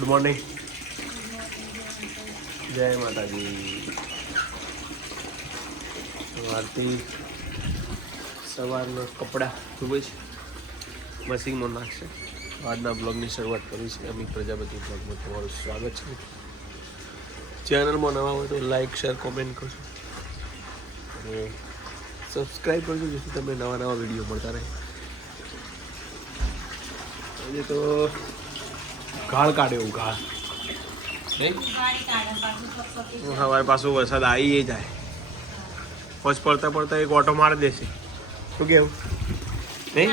Good morning, જય માતાજી. આરતી સવારના કપડાં ખૂબ જ મશીનમાં નાખશે. આજના બ્લોગની શરૂઆત કરી છે. અમિત પ્રજાપતિ બ્લોગમાં તમારું સ્વાગત છે. ચેનલમાં નવા હોય તો લાઈક, શેર, કોમેન્ટ કરજો અને સબસ્ક્રાઈબ કરજો, જેથી તમને નવા નવા વિડીયો મળતા રહે. આજે તો ગાળ કાઢે એવું ગાળ સવારે પાછું વરસાદ આવી જાય. પછી પડતા પડતા એક ઓટો મારી દેશે. શું કેવું? નહીં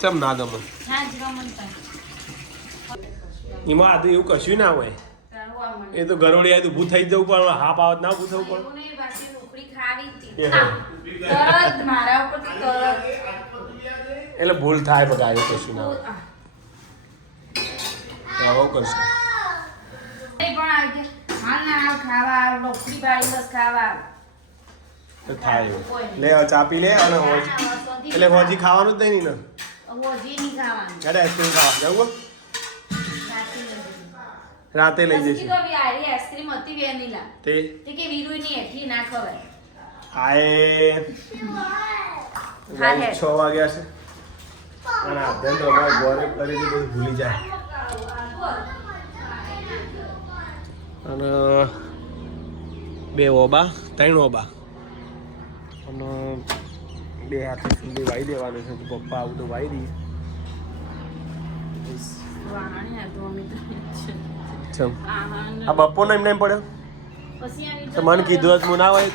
ચમ ના ગમે એમાં આ તો એવું કશું ના હોય. એ તો ગરોળી તો ઊભું થઈ જવું પણ હાફ આવત ના ઊભું થવું પડે. એટલે ભૂલ થાય બધા એવું કશું ના હોય. આવું કરશે થાય. લે ચા પી લે અને એટલે હોજી ખાવાનું જ નહીં ને. આઈસ્ક્રીમ ખાવા જવું રાતે લઈ જઈશું. હાય 6 વાગ્યા છે અને આધ્યાન તો અમારે ગોરે કરી બધું ભૂલી જાય. અને 2 ઓબા 3 ઓબા અને 2 હાથે સુધી વાઈ દેવાનું છે. તો પપ્પા આવું તો વાઈ દઈએ. આ બપોરનો એમને એમ પડ્યો તો મને કીધું હતું ના હોય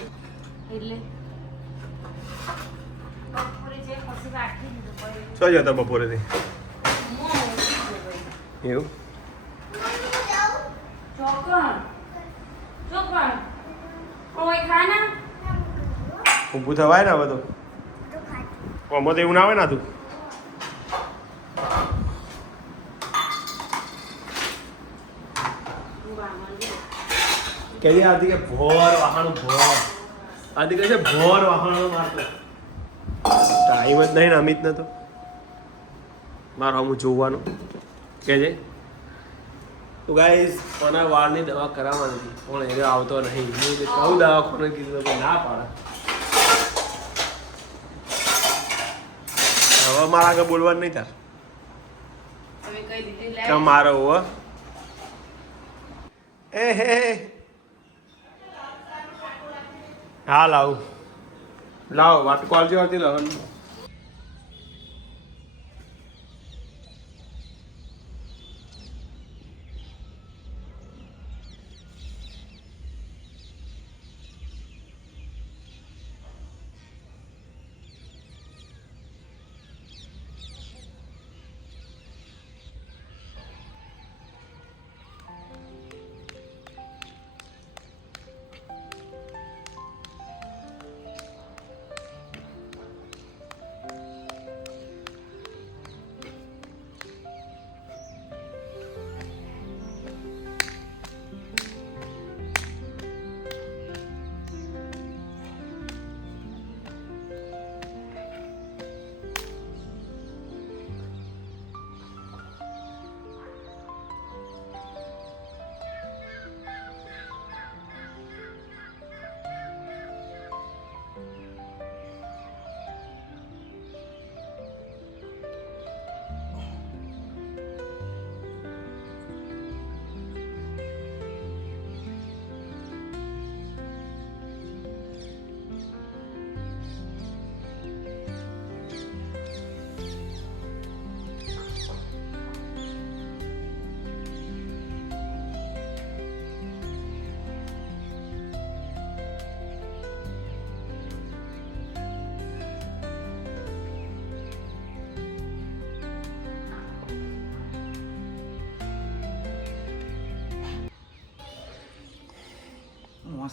શું જતો બપોરેથી એવું. ઊભું થવાય ને હવે તો આમાં તો એવું ના આવે ને. તું કેવી આવતી કે ભોર વાહણ ભોર આથી કહે છે ભોર વાહણો મારતો ટાઈમ જ નહીં ને અમિત ને તો મારો હું જોવાનું કે છે. તો ગાઈસ કોના વાળની દવા કરાવવાની હતી પણ એ આવતો નહીં. હું કહું દવાખાને કીધું તો ના પાડે. હવે મારા આગળ બોલવાનું નહીં તાર મારો હો એ હે. હા લાવું લાવો વાટકો આવજો આવતી લાવવાનું.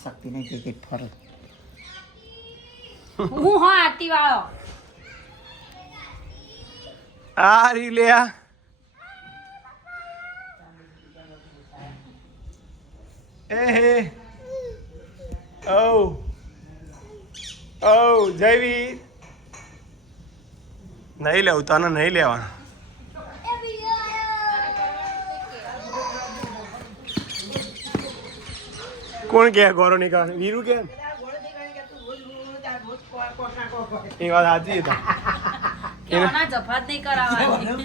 શક્તિ નહીં કે ફરક હું હો આરતી વાળો આ રી લે આ એ હે ઓ ઓ જયવીર નહીં લેવું તને નહીં લેવાનું કોણ કે ગોરો નહીં ખાવાનું? વીરુ કે એ વાત સાચી હતા. જફાત નહીં કરાવવાની.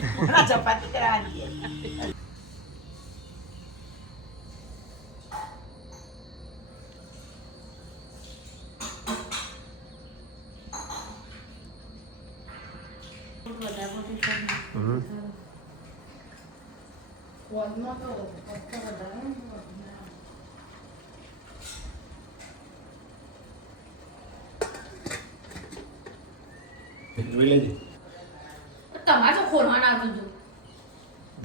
જોઈ લેજે. તમારે તો ખોલવા ના આવતું.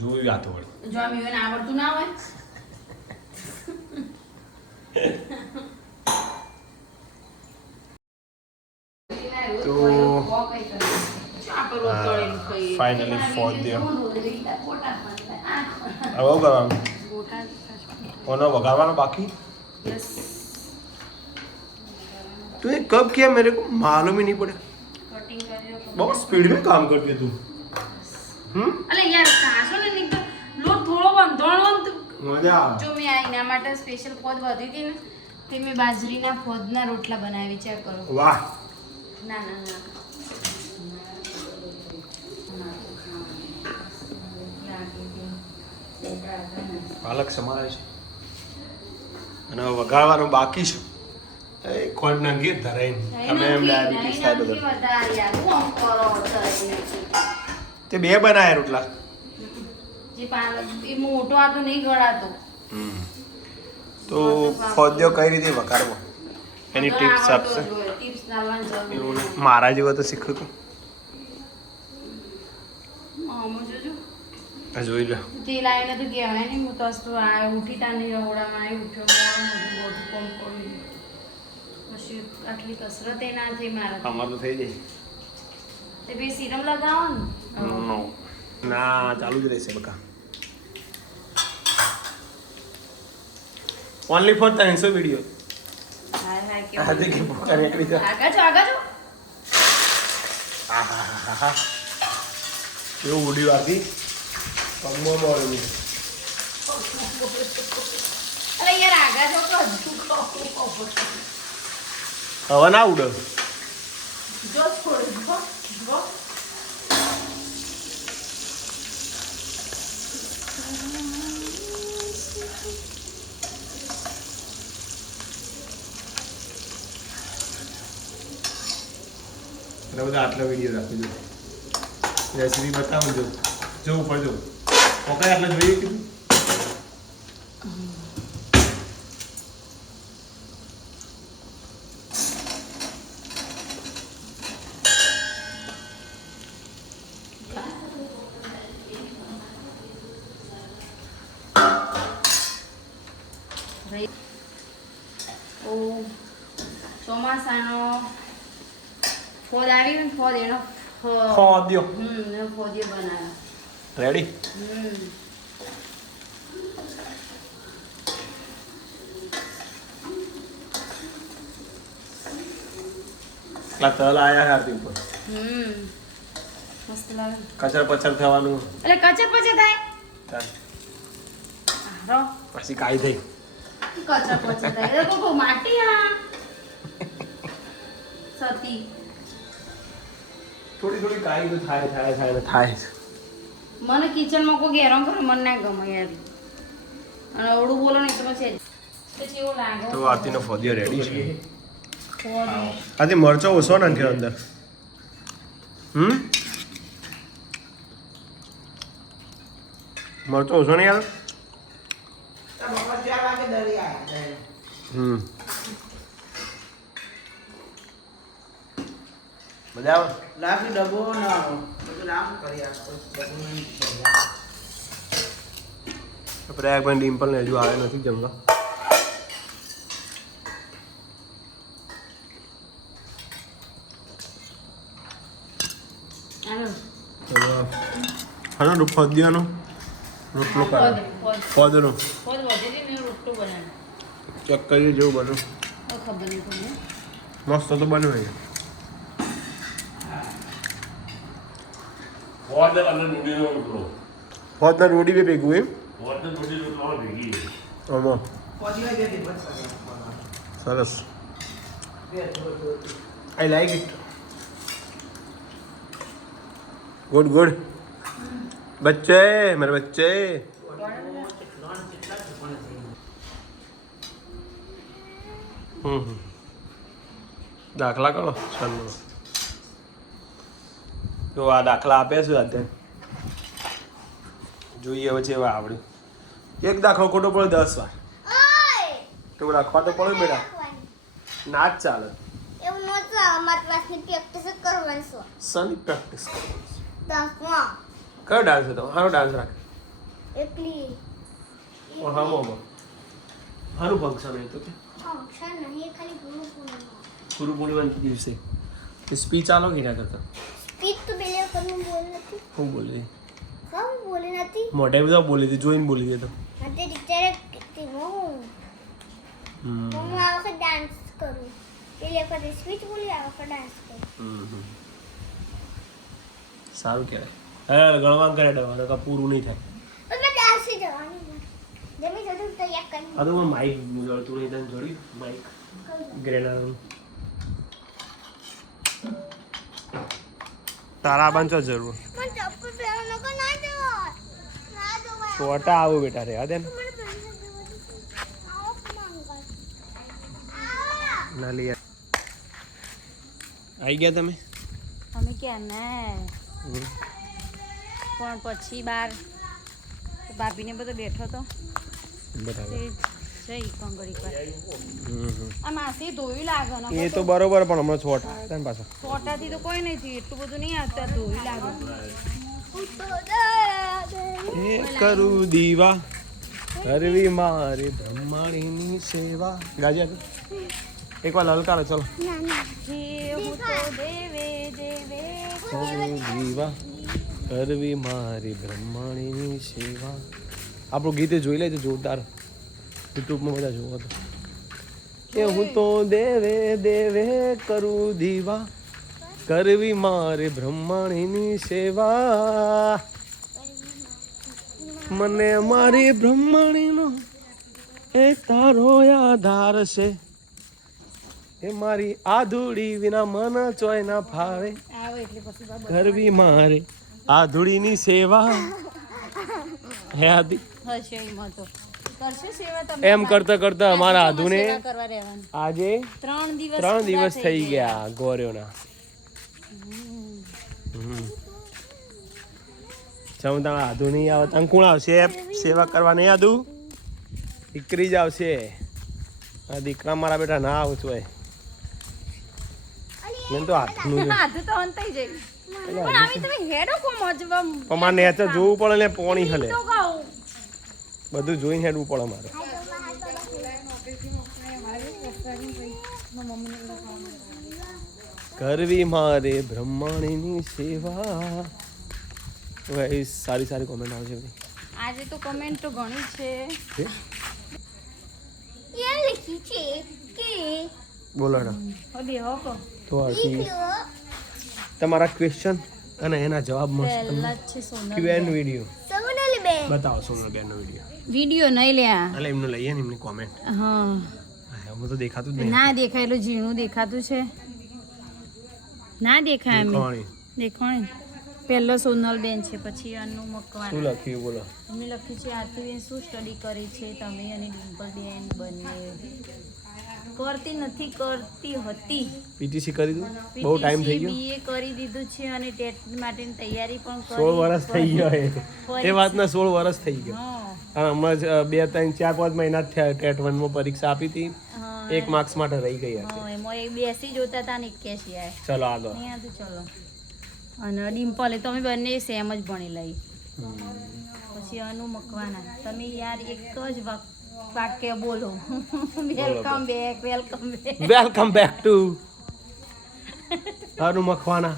જોયું આ તો વળી. જો આમ એને આવડતું ના હોય. તો ફાઇનલી ફોર્થ ડે. હવે કરવાનું કોનો વગાડવાનો બાકી? तो ये कब किया मेरे को मालूम ही नहीं पड़ा. बहुत स्पीड में काम करती है तू. અલે યાર કાસો ને નીકળ લોટ થોડો બંધણો મજા આવે. જો મેં આ એના માટે સ્પેશિયલ ફોદ વધી હતી ને તે મેં બાજરીના ફોદના રોટલા બનાવી ચેક કરો. વાહ. ના ના ના પાલક સમારે છે અને વગાડવાનું બાકી છે. એ ખોટ નાખી ધરાઈને તમે એમ ડાયાબિટીસ થાય બધું. તે બે બનાયા રોટલા. જે પાલક એ મોટો આ તો નહીં ગળાતો. તો ફોદ્યો કઈ રીતે વગાડવો એની ટિપ્સ આપશે. ટિપ્સ લાવવાની જરૂર એવું મારા જેવો તો શીખવું તું. જોજો જોઈ લો. તેલ આવીને તો કહેવાય નહીં હું તો આ ઉઠી તાની રહોડામાં આવી ઉઠ્યો બધું કોમ કરી પછી આટલી કસરત એ ના થઈ મારા. અમાર તો થઈ જાય. તે બે સીરમ લગાવો ને. નો ના ચાલુ જ રહેશે બકા. Only for 300 video. Hi hi કે આજે કે પોકા નીકળી જા. આગળ જો આહાહાહા. એવું ઉડી વાગી પગમાં બોલની. અરે યાર આગળ જો તો હવે ના ઉડો. જો છોડ જો બધા આટલા વિડીયો રાખી દો. રેસીપી બતાવું જો જોવું પડજો. ઓકે આટલા જોઈએ કીધું. ઓ ચોમાસાનો ફોદ આવી ને ફોદ એનો ફોદ્યો. એનો ફોદિયો બનાવ્યો. રેડી. એટલા તલ આયા હારતી ઉપર. મસ્ત લાગે. કચર પચર થવાનું. એટલે કચર પચર થાય. રો પછી કાઈ થઈ. કચર પચર થાય. એ તો માટી આ સતી. થોડી થોડી કાઈ તો થાય ને થાય. મને કિચનમાં કોઈ ગેરમ કરે મને ના ગમે યાર. અને અવળું બોલો ને તો પછી એવું લાગે. તો આરતીનો ફોદિયો રેડી છે. ફોદ આથી મરચો ઓછો નાખ્યો અંદર. મરચો ઓછો નહીં આવે. મજા આવે. લાફી ડબ્બો ના બધું નામ કરી આપો બધું નહીં પ્રયાગભાઈ ડિમ્પલ ને હજુ આવે નથી જમવા. હલો ફોદિયાનો રોટલો કરે. ફોદનો ફોદ વધેલી ને રોટલો બનાવે. ચેક કરીએ જેવું બન્યું. ખબર નહીં તમને. મસ્ત તો બન્યું છે. ફોદના રોટી બી ભેગું એમ. આમાં પહોંચી ગઈ હતી બસ કરી આપવાના. સરસ બે થોડું I like it good good બચ્ચે મારે બચ્ચે દાખલા કરો ચાલો તો આ દાખલા આપે છે અત્યારે જોઈએ હવે એવા આવડ્યું એક દાખલો ખોટો પડે 10 વાર તો લખવા તો પડે બેટા ના જ ચાલે એવું નહોતું અમારી ક્લાસની પ્રેક્ટિસ કરવાની છે સની પ્રેક્ટિસ કરવાની 10માં કયો ડાન્સ હતો સારો ડાન્સ રાખે એકલી હા મોમો સારું ફંક્શન હતું કે અક્ષર નહીં ખાલી પૂરું પૂરું ગુરુ પૂર્ણિમાના દિવસે સ્પીચ આલો કે ના કરતા સ્પીચ તો બેલે કરનું બોલ નથી હું બોલી કમ બોલી નથી મોઢે બધા બોલી હતી જોઈને બોલી હતી તો અને ટીચરે કીધું હું આ વખત ડાન્સ કરું પેલી વખત સ્પીચ બોલી આ વખત ડાન્સ કરું સારું કહેવાય હા ગણવા કરે ડવા તો પૂરું નહીં થાય પણ મેં ડાન્સ જવાની જમી જતું તો યાદ કરી આ તો મને માઇક જોડતું નહીં તને જોડી માઇક ગ્રેનાનું તારા બાંચો જરૂર મને ચપ્પલ પહેરવાનો કો ના જવાય ના જવાય છોટા આવું બેટા રે હા દે ને મને પહેરવાનો આવો માંગલ ના લઈ આવી ગયા તમે અમે ક્યાં ને પણ પછી બાર ભાભીને બધો બેઠો તો બરાબર જઈ કંગળી પર આ માસી ધોયું લાગે ને એ તો બરોબર પણ હમણાં છોટા આવ્યા હતા ને પાછા છોટાથી તો કોઈ નહીં થયું એટલું બધું નહીં આવતું આ ધોયું લાગે એ કરું દીવા કરવી મારી બ્રહ્માણીની સેવા ગાજ્યા એકવાર લલકારો ચલો હે હું તો દેવે દેવે કરું દીવા કરવી મારી બ્રહ્માણીની સેવા આપણું ગીતે જોઈ લેજો જોરદાર યુટ્યુબમાં બધા જોવો તો કે હું તો દેવે દેવે કરું દીવા કરવી મારી બ્રહ્માણીની સેવા મને મારી બ્રહ્માણીનો એ તારો આધાર છે એ મારી આધુડી વિના મન ચોય ના ફાવે આવે એટલે પછી બાબા કરવી મારે આધુડીની સેવા હે આદિ હશે એમાં તો કરશે સેવા તમે એમ કરતા કરતા અમારા આધુને સેવા કરવા રહેવાનું આજે 3 દિવસ થઈ ગયા ગોર્યોના ચમતા આધુ નહીં આવે અંકુણ આવશે સેવા કરવા નહીં આધુ દીકરી જ આવશે આ દીકરા મારા બેટા ના આવું છું મેં તો હાથનું હાથ તો અંતાઈ જાય પણ આવી તમે હેડો કો મજવા પણ મારે નેચર જોવું પડે ને પોણી હલે તો ગાઉ બધું જોઈને હેડવું પડે મારે કરવી મારે બ્રહ્માણીની સેવા ગાઈસ સારી સારી કોમેન્ટ આવશે બધી આજે તો કમેન્ટ તો ઘણી છે એ લખી છે કે બોલો હવે હોકો તો આથી તમારા ક્વેશ્ચન અને એના જવાબ મળશે પહેલા તમને જ છે સોનલ ક્યુએન વિડીયો સોનલી બેન બતાવો સોનલબેનનો વિડીયો વિડિયો નહીં લ્યા એટલે એમનું લઈએ ને એમની કોમેન્ટ હા એમાં તો દેખાતું જ નહીં ના દેખાય એટલું ઝીણું દેખાતું છે ના દેખાય અમે કોણી દેખાય પહેલો સોનલ બેન છે પછી અનુ શું મકવાણા લખ્યું બોલો અમે લખ્યું છે આરતીબેન શું સ્ટડી કરી છે તમે અને ડિમ્પલ બેન બંને કરતી નથી કરતી હતી પીટીસી કરી દઉં બહુ ટાઈમ થઈ ગયો બીએ કરી દીધું છે અને ટેટ માટેની તૈયારી પણ 16 વર્ષ થઈ ગયો એ વાતના 16 વર્ષ થઈ ગયો હા અને હમણાં જ 2 3 4 5 મહિના જ થયા ટેટ 1 માં પરીક્ષા આપી હતી હા 1 માર્ક્સ માટે રહી ગઈ હતી હા એમાં એ બેસી જોતા હતા ને 81 આય ચલો આગળ અહીંયા તો ચલો અને ડિમ્પલે તમે બંને સેમ જ ભણી લઈ પછી અનુ મકવાના તમે યાર એક જ વાક્ય બોલો welcome back welcome back to અનુ મખવાના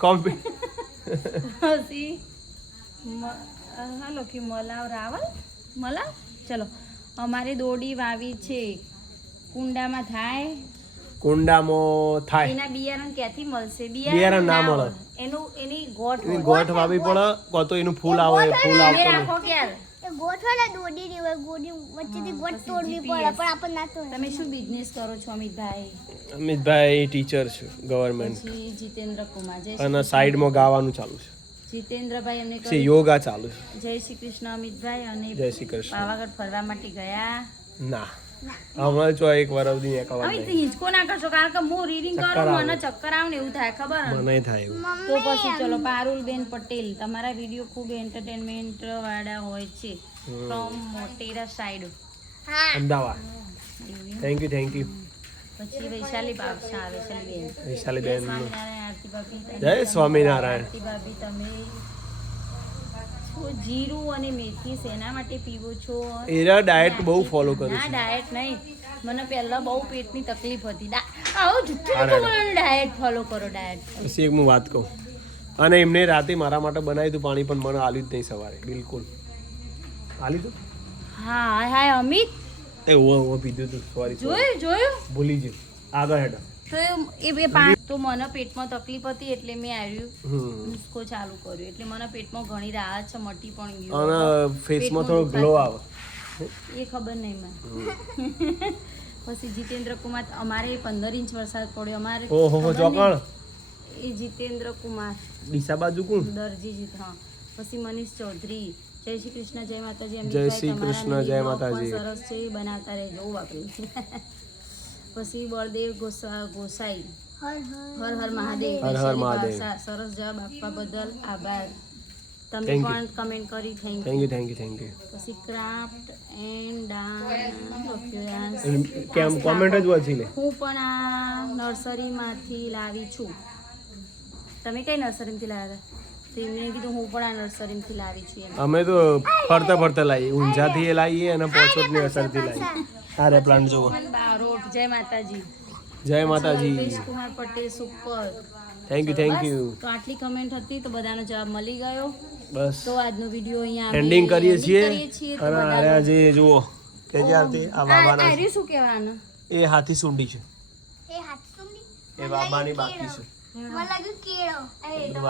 કોમ્પી પછી હાલો કે મલાવ રાવલ મલાવ ચલો અમારે દોડી વાવી છે કુંડામાં થાય કુંડામાં થાય એના બિયારણ ક્યાંથી મળશે બિયારણ ના મળે. એની ગોઠ એની ગોઠ વાવી પડે કો તો એનું ફૂલ આવે ફૂલ તમે આવતું રાખો ક્યારે એ ગોઠવાના દોડીની હોય ગોડી વચ્ચેથી ગોટ પછી તોડવી GPS. પડે પણ આપણને ના તોડવી. તમે શું બિઝનેસ કરો છો અમિતભાઈ? અમિતભાઈ ટીચર છે ગવર્મેન્ટ પછી જીતેન્દ્ર કુમાર જય અને સાઈડમાં ગાવાનું ચાલુ છે જીતેન્દ્રભાઈ એમને પછી કહ્યું યોગા ચાલુ છે જય શ્રી કૃષ્ણ અમિતભાઈ અને જય શ્રી કૃષ્ણ પાવાગઢ ફરવા માટે ગયા. ના હમણાં જો એક વાર અવધી એકવાર હવે હિંચકો ના કરશો કારણ કે હું રીડિંગ ચક્કર કરું આવે. મને ચક્કર આવે ને એવું થાય ખબર ને? મને થાય એવું તો પછી ચલો પારુલબેન પટેલ તમારા વિડીયો ખૂબ એન્ટરટેનમેન્ટ વાળા હોય છે ફ્રોમ મોટેરા સાઈડ. હા અમદાવાદ થેન્ક યુ પછી વૈશાલી બાબસા વૈશાલીબેન વૈશાલીબેન સ્વામિનારાયણ આરતી ભાભી જય સ્વામિનારાયણ. આરતી ભાભી તમે શું જીરું અને મેથી શેના માટે પીવો છો? એરા ડાયટ બહુ ફોલો કરું ના છું ડાયટ નહીં મને પહેલા બહુ પેટની તકલીફ હતી આવું જુઠ્ઠું જુઠ્ઠું બોલો ડાયટ ફોલો કરો ડાયટ. પછી એક હું વાત કહું અને એમને રાતે મારા માટે બનાવ્યું હતું પાણી પણ મને આલ્યું જ નહીં સવારે બિલકુલ આલ્યું હતું હા હાય અમિત એ હું પીધું હતું સોરી જોયું ભૂલી ગયું આગળ હેઠળ તો એ બે પાણી તો મને પેટમાં તકલીફ હતી એટલે મેં આવ્યું હમ નુસ્ખો ચાલુ કર્યો એટલે મને પેટમાં ઘણી રાહત છે મટી પણ અને ગયું ફેસમાં પેટમાં થોડો ગ્લો દુખાય. આવે એ ખબર નહીં મને પછી જીતેન્દ્ર કુમાર અમારે 15 ઇંચ વરસાદ પડ્યો અમારે ઓહો ખબર ચોકણ નહીં. એ જીતેન્દ્ર કુમાર ડીસા બાજુ કોણ દરજી જીત હા પછી મનીષ ચૌધરી જય શ્રી કૃષ્ણ જય માતાજી જય અમિતભાઈ, શ્રી તમારા કૃષ્ણ, જય video માતાજી. પણ સરસ છે બનાવતા રહેજો બાપરે પછી બળદેવ ગોસાઈ હર હર હર હર મહાદેવ હર હર વૈશાલી મહાદેવ. ભાષા, સરસ જવાબ આપવા બદલ આભાર. તમે Thank you. પણ કમેન્ટ કરી થેન્ક થેન્ક યુ પછી ક્રાફ્ટ એન્ડ ડાન્સ કેમ કોમેન્ટ જ વાંચી લે હું પણ આ નર્સરીમાંથી લાવી છું. તમે કઈ નર્સરીમાંથી લાવ્યા હતા? તો એમને કીધું હું પણ આ નર્સરીમાંથી લાવી છું એમ. અમે તો ફરતા લાવીએ ઊંઝાથી એ લાવીએ અને પોચોટની અસરથી લાવીએ આ રે પ્લાન્ટ જુઓ બારોટ જય માતાજી. જય માતાજી Alpesh Kumar Patel super. Thank you બસ, તો આટલી કમેન્ટ હતી તો બધાનો જવાબ મળી ગયો. બસ તો આજનો વિડીયો અહીંયા અમે એન્ડિંગ કરીએ ending છીએ તો અને બધાનો- અરે આજે જુઓ કે જે આવતી આ આ બાબાના રહ્યું શું કહેવાનું? એ હાથી સુંડી છે એ હાથ સુંડી એ બાબાની બાકી છે મને લાગ્યું કેળો એ તો